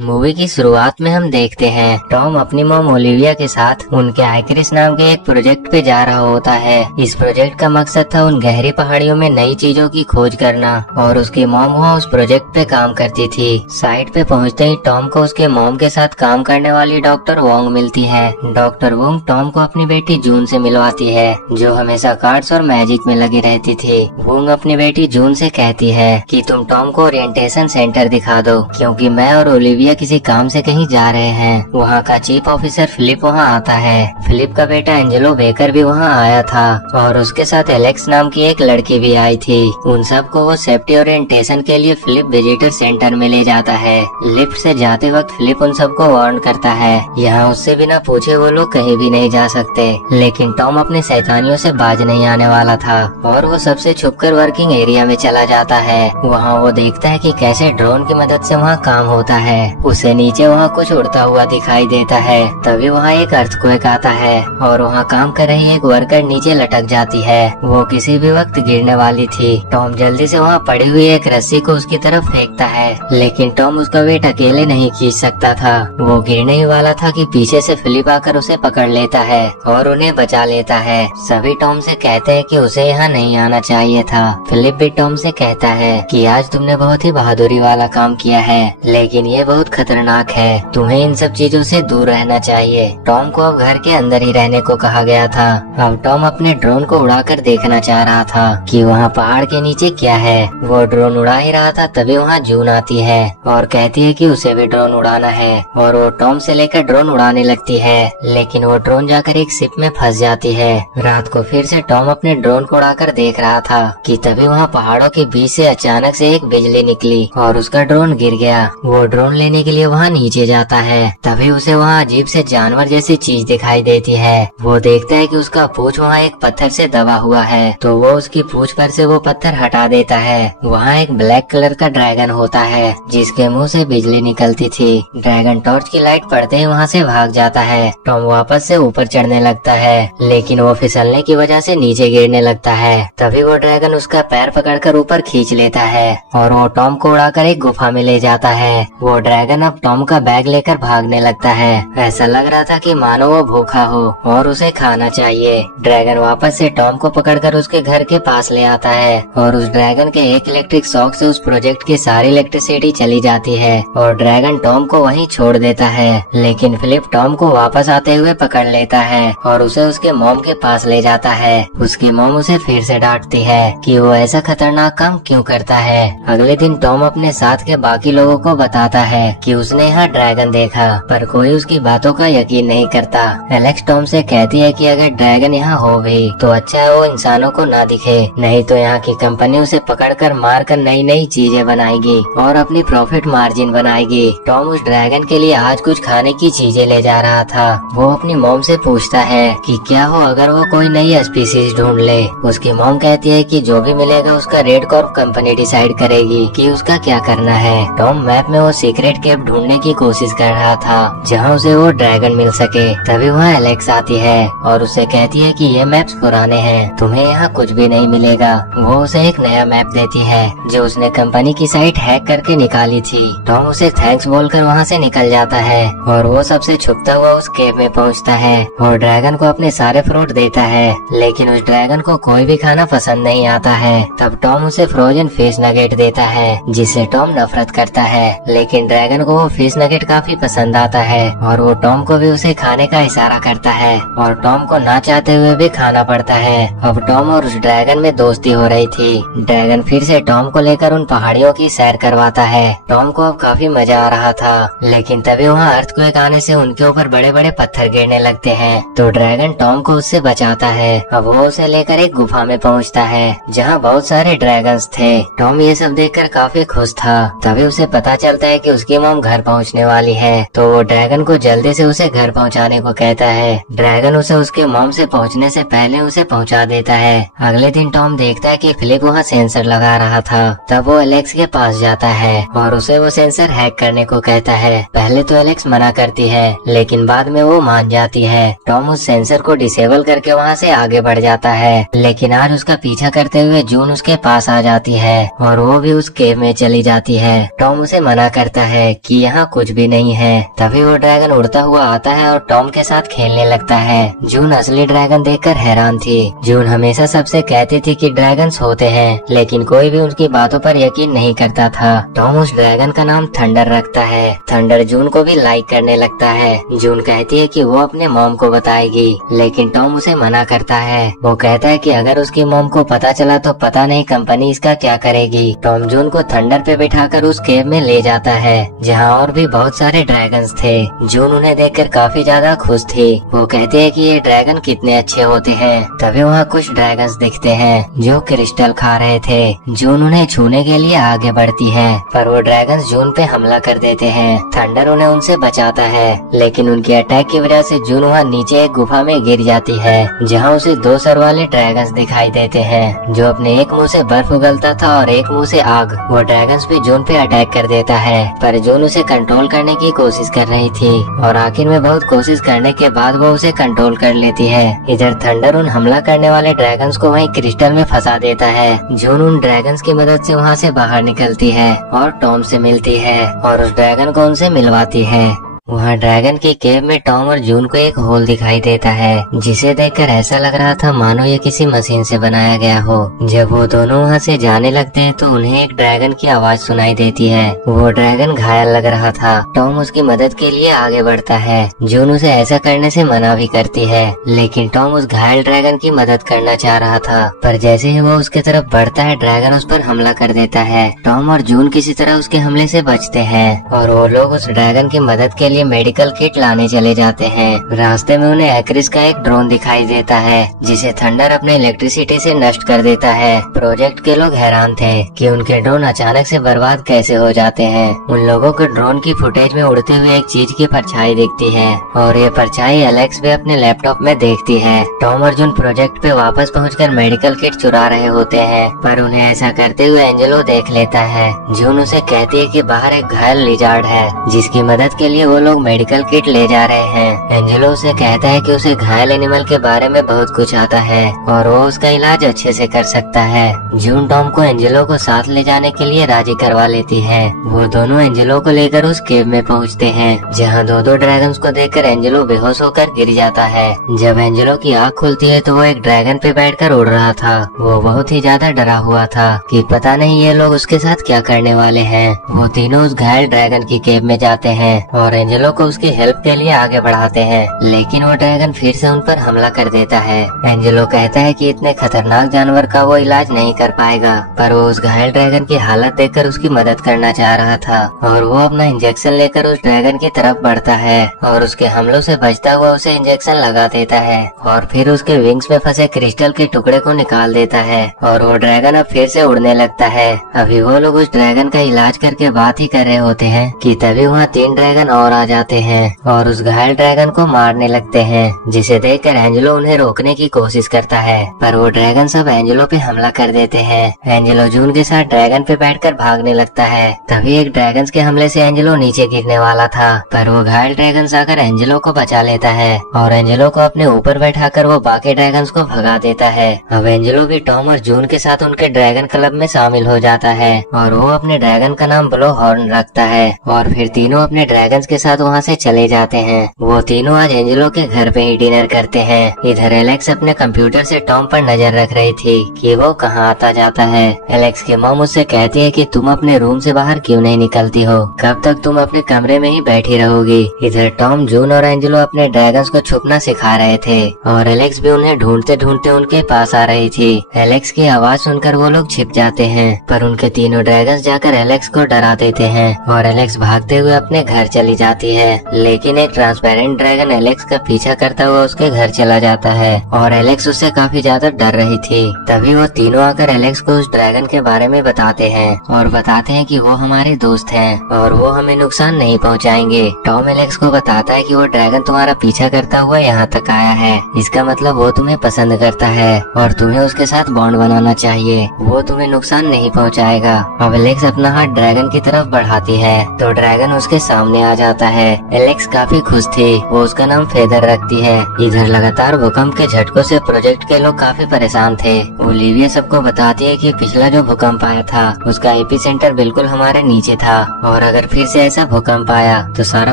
Movie की शुरुआत में हम देखते हैं टॉम अपनी मॉम ओलिविया के साथ उनके आइक्रिस नाम के एक प्रोजेक्ट पे जा रहा होता है। इस प्रोजेक्ट का मकसद था उन गहरी पहाड़ियों में नई चीजों की खोज करना और उसकी मॉम वहाँ उस प्रोजेक्ट पे काम करती थी। साइट पे पहुँचते ही टॉम को उसके मॉम के साथ काम करने वाली डॉक्टर वोंग मिलती है। डॉक्टर वोंग टॉम को अपनी बेटी जून से मिलवाती है, जो हमेशा कार्ड्स और मैजिक में लगी रहती थी। वोंग अपनी बेटी जून से कहती है कि तुम टॉम को ओरिएंटेशन सेंटर दिखा दो, क्योंकि मैं और ओलिविया किसी काम से कहीं जा रहे हैं। वहाँ का चीफ ऑफिसर फिलिप वहाँ आता है। फिलिप का बेटा एंजेलो बेकर भी वहाँ आया था और उसके साथ एलेक्स नाम की एक लड़की भी आई थी। उन सबको वो सेफ्टी ओरिएंटेशन के लिए फिलिप विजिटर सेंटर में ले जाता है। लिफ्ट से जाते वक्त फिलिप उन सबको वार्न करता है, यहाँ उससे बिना पूछे वो लोग कहीं भी नहीं जा सकते। लेकिन टॉम अपने शैतानियों से बाज नहीं आने वाला था और वो सबसे छुपकर वर्किंग एरिया में चला जाता है। वहाँ वो देखता है कि कैसे ड्रोन की मदद से वहाँ काम होता है। उसे नीचे वहाँ कुछ उड़ता हुआ दिखाई देता है। तभी वहाँ एक अर्थक्वेक आता है और वहाँ काम कर रही एक वर्कर नीचे लटक जाती है। वो किसी भी वक्त गिरने वाली थी। टॉम जल्दी से वहाँ पड़ी हुई एक रस्सी को उसकी तरफ फेंकता है, लेकिन टॉम उसका वेट अकेले नहीं खींच सकता था। वो गिरने ही वाला था कि पीछे से फिलिप आकर उसे पकड़ लेता है और उन्हें बचा लेता है। सभी टॉम से कहते हैं कि उसे यहाँ नहीं आना चाहिए था। फिलिप भी टॉम से कहता है कि आज तुमने बहुत ही बहादुरी वाला काम किया है, लेकिन ये बहुत खतरनाक है, तुम्हें इन सब चीजों से दूर रहना चाहिए। टॉम को अब घर के अंदर ही रहने को कहा गया था। अब टॉम अपने ड्रोन को उड़ाकर देखना चाह रहा था कि वहाँ पहाड़ के नीचे क्या है। वो ड्रोन उड़ा ही रहा था, तभी वहाँ जून आती है और कहती है कि उसे भी ड्रोन उड़ाना है और वो टॉम से लेकर ड्रोन उड़ाने लगती है, लेकिन वो ड्रोन जाकर एक शिप में फंस जाती है। रात को फिर से टॉम अपने ड्रोन को उड़ाकर देख रहा था कि तभी वहाँ पहाड़ों के बीच से अचानक से एक बिजली निकली और उसका ड्रोन गिर गया। वो ड्रोन लेने के लिए वहाँ नीचे जाता है, तभी उसे वहाँ अजीब से जानवर जैसी चीज दिखाई देती है। वो देखता है कि उसका पूंछ वहाँ एक पत्थर से दबा हुआ है, तो वो उसकी पूंछ पर से वो पत्थर हटा देता है। वहाँ एक ब्लैक कलर का ड्रैगन होता है जिसके मुंह से बिजली निकलती थी। ड्रैगन टॉर्च की लाइट पड़ते ही वहाँ से भाग जाता है। टॉम वापस से ऊपर चढ़ने लगता है, लेकिन वो फिसलने की वजह से नीचे गिरने लगता है। तभी वो ड्रैगन उसका पैर पकड़कर ऊपर खींच लेता है और वो टॉम को उड़ाकर एक गुफा में ले जाता है। वो ड्रैगन अब टॉम का बैग लेकर भागने लगता है। ऐसा लग रहा था कि मानो वो भूखा हो और उसे खाना चाहिए। ड्रैगन वापस से टॉम को पकड़कर उसके घर के पास ले आता है और उस ड्रैगन के एक इलेक्ट्रिक शॉक से उस प्रोजेक्ट की सारी इलेक्ट्रिसिटी चली जाती है और ड्रैगन टॉम को वहीं छोड़ देता है। लेकिन फिलिप टॉम को वापस आते हुए पकड़ लेता है और उसे उसके मॉम के पास ले जाता है। उसकी मॉम उसे फिर से डांटती है कि वो ऐसा खतरनाक काम क्यों करता है। अगले दिन टॉम अपने साथ के बाकी लोगों को बताता है कि उसने यहाँ ड्रैगन देखा, पर कोई उसकी बातों का यकीन नहीं करता। एलेक्स टॉम से कहती है कि अगर ड्रैगन यहाँ हो भी तो अच्छा है वो इंसानों को ना दिखे, नहीं तो यहाँ की कंपनी उसे पकड़कर मारकर नई नई चीजें बनाएगी और अपनी प्रॉफिट मार्जिन बनाएगी। टॉम उस ड्रैगन के लिए आज कुछ खाने की चीजें ले जा रहा था। वो अपनी मॉम से पूछता है कि क्या हो अगर वो कोई नई स्पीसीज ढूंढ ले। उसकी मॉम कहती है कि जो भी मिलेगा उसका रेड कॉर्प कंपनी डिसाइड करेगी कि उसका क्या करना है। टॉम मैप में वो सीक्रेट केव ढूंढने की कोशिश कर रहा था जहाँ उसे वो ड्रैगन मिल सके। तभी वहाँ एलेक्स आती है और उसे कहती है कि ये मैप्स पुराने हैं, तुम्हें यहाँ कुछ भी नहीं मिलेगा। वो उसे एक नया मैप देती है जो उसने कंपनी की साइट हैक करके निकाली थी। टॉम उसे थैंक्स बोलकर वहाँ से निकल जाता है और वो सबसे छुपता हुआ उस केव में पहुँचता है और ड्रैगन को अपने सारे फ्रूट देता है, लेकिन उस ड्रैगन को कोई भी खाना पसंद नहीं आता है। तब टॉम उसे फ्रोजन फिश नगेट देता है जिससे टॉम नफरत करता है, लेकिन ड्रैगन को वो फिश नगेट काफी पसंद आता है और वो टॉम को भी उसे खाने का इशारा करता है और टॉम को ना चाहते हुए भी खाना पड़ता है। अब टॉम और उस ड्रैगन में दोस्ती हो रही थी। ड्रैगन फिर से टॉम को लेकर उन पहाड़ियों की सैर करवाता है। टॉम को अब काफी मजा आ रहा था, लेकिन तभी वहाँ अर्थक्वेक आने से उनके ऊपर बड़े बड़े पत्थर गिरने लगते हैं, तो ड्रैगन टॉम को उससे बचाता है। अब वो उसे लेकर एक गुफा में पहुँचता है जहाँ बहुत सारे ड्रैगन्स थे। टॉम ये सब देखकर काफी खुश था। तभी उसे पता चलता है कि उसकी मॉम घर पहुंचने वाली है, तो वो ड्रैगन को जल्दी से उसे घर पहुंचाने को कहता है। ड्रैगन उसे उसके मॉम से पहुंचने से पहले उसे पहुंचा देता है। अगले दिन टॉम देखता है कि फिलिप वहाँ सेंसर लगा रहा था। तब वो एलेक्स के पास जाता है और उसे वो सेंसर हैक करने को कहता है। पहले तो एलेक्स मना करती है, लेकिन बाद में वो मान जाती है। टॉम उस सेंसर को डिसेबल करके वहाँ से आगे बढ़ जाता है, लेकिन आज उसका पीछा करते हुए जून उसके पास आ जाती है और वो भी उस केव में चली जाती है। टॉम उसे मना करता है है कि यहाँ कुछ भी नहीं है। तभी वो ड्रैगन उड़ता हुआ आता है और टॉम के साथ खेलने लगता है। जून असली ड्रैगन देखकर हैरान थी। जून हमेशा सबसे कहती थी कि ड्रैगन्स होते हैं, लेकिन कोई भी उनकी बातों पर यकीन नहीं करता था। टॉम उस ड्रैगन का नाम थंडर रखता है। थंडर जून को भी लाइक करने लगता है। जून कहती है कि वो अपने मॉम को बताएगी, लेकिन टॉम उसे मना करता है। वो कहता है कि अगर उसकी मॉम को पता चला तो पता नहीं कंपनी इसका क्या करेगी। टॉम जून को थंडर पे बिठाकर उस केव में ले जाता है, जहाँ और भी बहुत सारे ड्रैगन्स थे। जून उन्हें देखकर काफी ज्यादा खुश थी। वो कहते हैं कि ये ड्रैगन कितने अच्छे होते हैं। तभी वहाँ कुछ ड्रैगन्स दिखते हैं जो क्रिस्टल खा रहे थे। जून उन्हें छूने के लिए आगे बढ़ती है, पर वो ड्रैगन्स जून पे हमला कर देते हैं। थंडर उन्हें उनसे बचाता है, लेकिन उनके अटैक की वजह से जून वहाँ नीचे एक गुफा में गिर जाती है, जहाँ उसे 2 सर वाले ड्रैगन्स दिखाई देते हैं, जो अपने एक मुंह से बर्फ उगलता था और एक मुंह से आग। वो ड्रैगन्स भी जून पे अटैक कर देता है, पर जून उसे कंट्रोल करने की कोशिश कर रही थी और आखिर में बहुत कोशिश करने के बाद वो उसे कंट्रोल कर लेती है। इधर थंडर उन हमला करने वाले ड्रैगन्स को वहीं क्रिस्टल में फंसा देता है। जून उन ड्रैगन्स की मदद से वहाँ से बाहर निकलती है और टॉम से मिलती है और उस ड्रैगन को उनसे मिलवाती है। वहाँ ड्रैगन की केव में टॉम और जून को एक होल दिखाई देता है, जिसे देखकर ऐसा लग रहा था मानो ये किसी मशीन से बनाया गया हो। जब वो दोनों वहाँ से जाने लगते हैं तो उन्हें एक ड्रैगन की आवाज सुनाई देती है। वो ड्रैगन घायल लग रहा था। टॉम उसकी मदद के लिए आगे बढ़ता है। जून उसे ऐसा करने से मना भी करती है, लेकिन टॉम उस घायल ड्रैगन की मदद करना चाह रहा था। पर जैसे ही वो उसके तरफ बढ़ता है, ड्रैगन उस पर हमला कर देता है। टॉम और जून किसी तरह उसके हमले से बचते हैं और वो लोग उस ड्रैगन की मदद के लिए मेडिकल किट लाने चले जाते हैं। रास्ते में उन्हें एक्रिस का एक ड्रोन दिखाई देता है, जिसे थंडर अपने इलेक्ट्रिसिटी से नष्ट कर देता है। प्रोजेक्ट के लोग हैरान थे कि उनके ड्रोन अचानक से बर्बाद कैसे हो जाते हैं। उन लोगों को ड्रोन की फुटेज में उड़ते हुए एक चीज की परछाई दिखती है और ये परछाई एलेक्स भी अपने लैपटॉप में देखती है। टॉम और जून प्रोजेक्ट पे वापस पहुंचकर मेडिकल किट चुरा रहे होते हैं, पर उन्हें ऐसा करते हुए एंजेलो देख लेता है। जून उसे कहती है कि बाहर एक घायल लिजार्ड है, जिसकी मदद के लिए वो लोग मेडिकल किट ले जा रहे हैं। एंजेलो उसे कहता है कि उसे घायल एनिमल के बारे में बहुत कुछ आता है और वो उसका इलाज अच्छे से कर सकता है। जून टॉम को एंजेलो को साथ ले जाने के लिए राजी करवा लेती है। वो दोनों एंजेलो को लेकर उस केव में पहुंचते हैं, जहां 2 ड्रैगन्स को देखकर एंजेलो बेहोश होकर गिर जाता है। जब एंजेलो की आँख खुलती है तो वो एक ड्रैगन पे बैठकर उड़ रहा था। वो बहुत ही ज्यादा डरा हुआ था कि पता नहीं ये लोग उसके साथ क्या करने वाले हैं। वो तीनों उस घायल ड्रैगन की केव में जाते हैं और एंजेलो को उसकी हेल्प के लिए आगे बढ़ाते हैं, लेकिन वो ड्रैगन फिर से उन पर हमला कर देता है। एंजेलो कहता है कि इतने खतरनाक जानवर का वो इलाज नहीं कर पाएगा, पर वो उस घायल ड्रैगन की हालत देखकर उसकी मदद करना चाह रहा था और वो अपना इंजेक्शन लेकर उस ड्रैगन की तरफ बढ़ता है और उसके हमलों से बचता हुआ उसे इंजेक्शन लगा देता है और फिर उसके विंग्स में फंसे क्रिस्टल के टुकड़े को निकाल देता है और वो ड्रैगन अब फिर से उड़ने लगता है। अभी वो लोग उस ड्रैगन का इलाज करके बात ही कर रहे होते हैं कि तभी वहाँ 3 ड्रैगन और आ जाते हैं और उस घायल ड्रैगन को मारने लगते हैं, जिसे देखकर एंजेलो उन्हें रोकने की कोशिश करता है, पर वो ड्रैगन सब एंजेलो पे हमला कर देते हैं। एंजेलो जून के साथ ड्रैगन पे बैठकर भागने लगता है। तभी एक ड्रैगन के हमले से एंजेलो नीचे गिरने वाला था, पर वो घायल ड्रैगन आकर एंजेलो को बचा लेता है और एंजेलो को अपने ऊपर बैठाकर वो बाकी ड्रैगन को भगा देता है। अब एंजेलो भी टॉम और जून के साथ उनके ड्रैगन क्लब में शामिल हो जाता है और वो अपने ड्रैगन का नाम ब्लो हॉर्न रखता है और फिर तीनों अपने ड्रैगन के साथ वहाँ से चले जाते हैं। वो तीनों आज एंजेलो के घर पे ही डिनर करते हैं। इधर एलेक्स अपने कंप्यूटर से टॉम पर नजर रख रही थी कि वो कहाँ आता जाता है। एलेक्स की मॉम उससे कहती है कि तुम अपने रूम से बाहर क्यों नहीं निकलती हो, कब तक तुम अपने कमरे में ही बैठी रहोगी। इधर टॉम, जून और एंजेलो अपने ड्रैगन्स को छुपना सिखा रहे थे और एलेक्स भी उन्हें ढूंढते ढूंढते उनके पास आ रही थी। एलेक्स की आवाज सुनकर वो लोग छिप जाते हैं, पर उनके तीनों ड्रैगन्स जाकर एलेक्स को डरा देते हैं और एलेक्स भागते हुए अपने घर चली जाती है। लेकिन एक ट्रांसपेरेंट ड्रैगन एलेक्स का पीछा करता हुआ उसके घर चला जाता है और एलेक्स उससे काफी ज्यादा डर रही थी। तभी वो तीनों आकर एलेक्स को उस ड्रैगन के बारे में बताते हैं और बताते हैं कि वो हमारे दोस्त हैं और वो हमें नुकसान नहीं पहुंचाएंगे। टॉम एलेक्स को बताता है कि वो ड्रैगन तुम्हारा पीछा करता हुआ यहाँ तक आया है, इसका मतलब वो तुम्हें पसंद करता है और तुम्हें उसके साथ बॉन्ड बनाना चाहिए, वो तुम्हें नुकसान नहीं पहुंचाएगा। अब एलेक्स अपना हाथ ड्रैगन की तरफ बढ़ाती है तो ड्रैगन उसके सामने आ जाता है। एलेक्स काफी खुश थी, वो उसका नाम फेदर रखती है। इधर लगातार भूकंप के झटकों से प्रोजेक्ट के लोग काफी परेशान थे। ओलिविया सबको बताती है कि पिछला जो भूकंप आया था उसका एपी सेंटर बिल्कुल हमारे नीचे था, और अगर फिर से ऐसा भूकंप आया तो सारा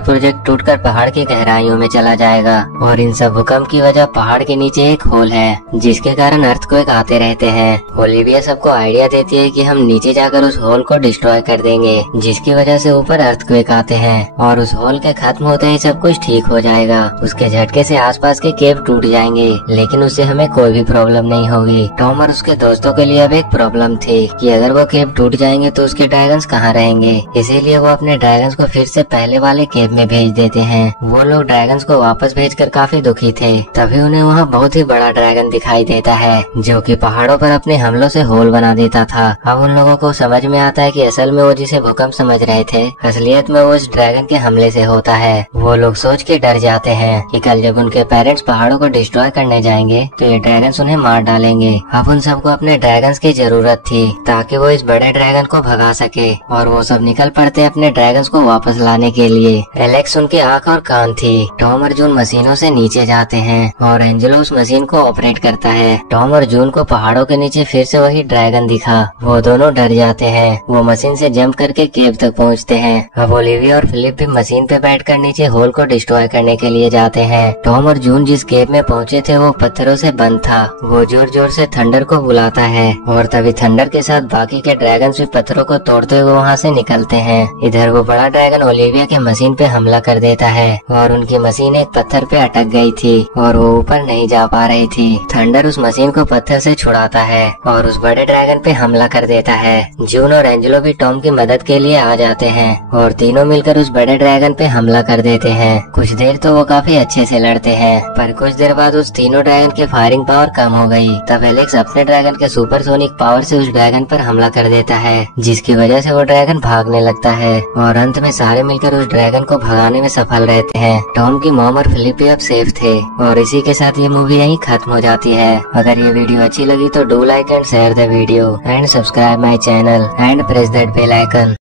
प्रोजेक्ट टूटकर पहाड़ की गहराइयों में चला जाएगा। और इन सब भूकंप की वजह पहाड़ के नीचे एक होल है, जिसके कारण अर्थक्वेक आते रहते हैं। ओलिविया सबको आइडिया देती है कि हम नीचे जाकर उस होल को डिस्ट्रॉय कर देंगे, जिसकी वजह से ऊपर अर्थक्वेक आते हैं, और उस होल के खत्म होते ही सब कुछ ठीक हो जाएगा। उसके झटके से आसपास के केव टूट जाएंगे, लेकिन उससे हमें कोई भी प्रॉब्लम नहीं होगी। टॉम और उसके दोस्तों के लिए अब एक प्रॉब्लम थी कि अगर वो केव टूट जाएंगे तो उसके ड्रैगन्स कहाँ रहेंगे। इसीलिए वो अपने ड्रैगन्स को फिर से पहले वाले केव में भेज देते हैं। वो लोग ड्रैगन्स को वापस भेजकर काफी दुखी थे। तभी उन्हें वहाँ बहुत ही बड़ा ड्रैगन दिखाई देता है, जो कि पहाड़ों पर अपने हमलों से होल बना देता था। अब उन लोगों को समझ में आता है कि असल में वो जिसे भूकंप समझ रहे थे, असलियत में वो इस ड्रैगन के हमले से होता है। वो लोग सोच के डर जाते हैं कि कल जब उनके पेरेंट्स पहाड़ों को डिस्ट्रॉय करने जाएंगे तो ये ड्रैगन्स उन्हें मार डालेंगे। अब उन सबको अपने ड्रैगन्स की जरूरत थी ताकि वो इस बड़े ड्रैगन को भगा सके, और वो सब निकल पड़ते अपने ड्रैगन्स को वापस लाने के लिए। एलेक्स उनकी आंख और कान थी। टॉम और जून मशीनों से नीचे जाते हैं और एंजेलो उस मशीन को ऑपरेट करता है। टॉम और जून को पहाड़ों के नीचे फिर से वही ड्रैगन दिखा। वो दोनों डर जाते हैं। वो मशीन से जंप करके केव तक पहुंचते हैं। अब ओलिविया और फिलिप भी मशीन पे बैठकर नीचे होल को डिस्ट्रॉय करने के लिए जाते हैं। टॉम और जून जिस केव में पहुंचे थे वो पत्थरों से बंद था। वो जोर जोर से थंडर को बुलाता है, और तभी थंडर के साथ बाकी के ड्रैगन भी पत्थरों को तोड़ते हुए वहाँ से निकलते हैं। इधर वो बड़ा ड्रैगन ओलिविया के मशीन पे हमला कर देता है, और उनकी मशीन एक पत्थर पे अटक गई थी और वो ऊपर नहीं जा पा रही थी। थंडर उस मशीन को पत्थर से छुड़ाता है और उस बड़े ड्रैगन पे हमला कर देता है। जून और एंजेलो भी टॉम की मदद के लिए आ जाते हैं और तीनों मिलकर उस बड़े ड्रैगन पे हमला कर देते हैं। कुछ देर तो वो काफी अच्छे से लड़ते हैं, पर कुछ देर बाद उस तीनों ड्रैगन के फायरिंग पावर कम हो गई। तब एलेक्स अपने ड्रैगन के सुपरसोनिक पावर से उस ड्रैगन पर हमला कर देता है, जिसकी वजह से वो ड्रैगन भागने लगता है, और अंत में सारे मिलकर उस ड्रैगन को भगाने में सफल रहते हैं। टॉम की मॉम और फिलिप अब सेफ थे, और इसी के साथ ये मूवी यहीं खत्म हो जाती है। अगर ये वीडियो अच्छी लगी तो do like and share the video and subscribe my channel and press that bell icon.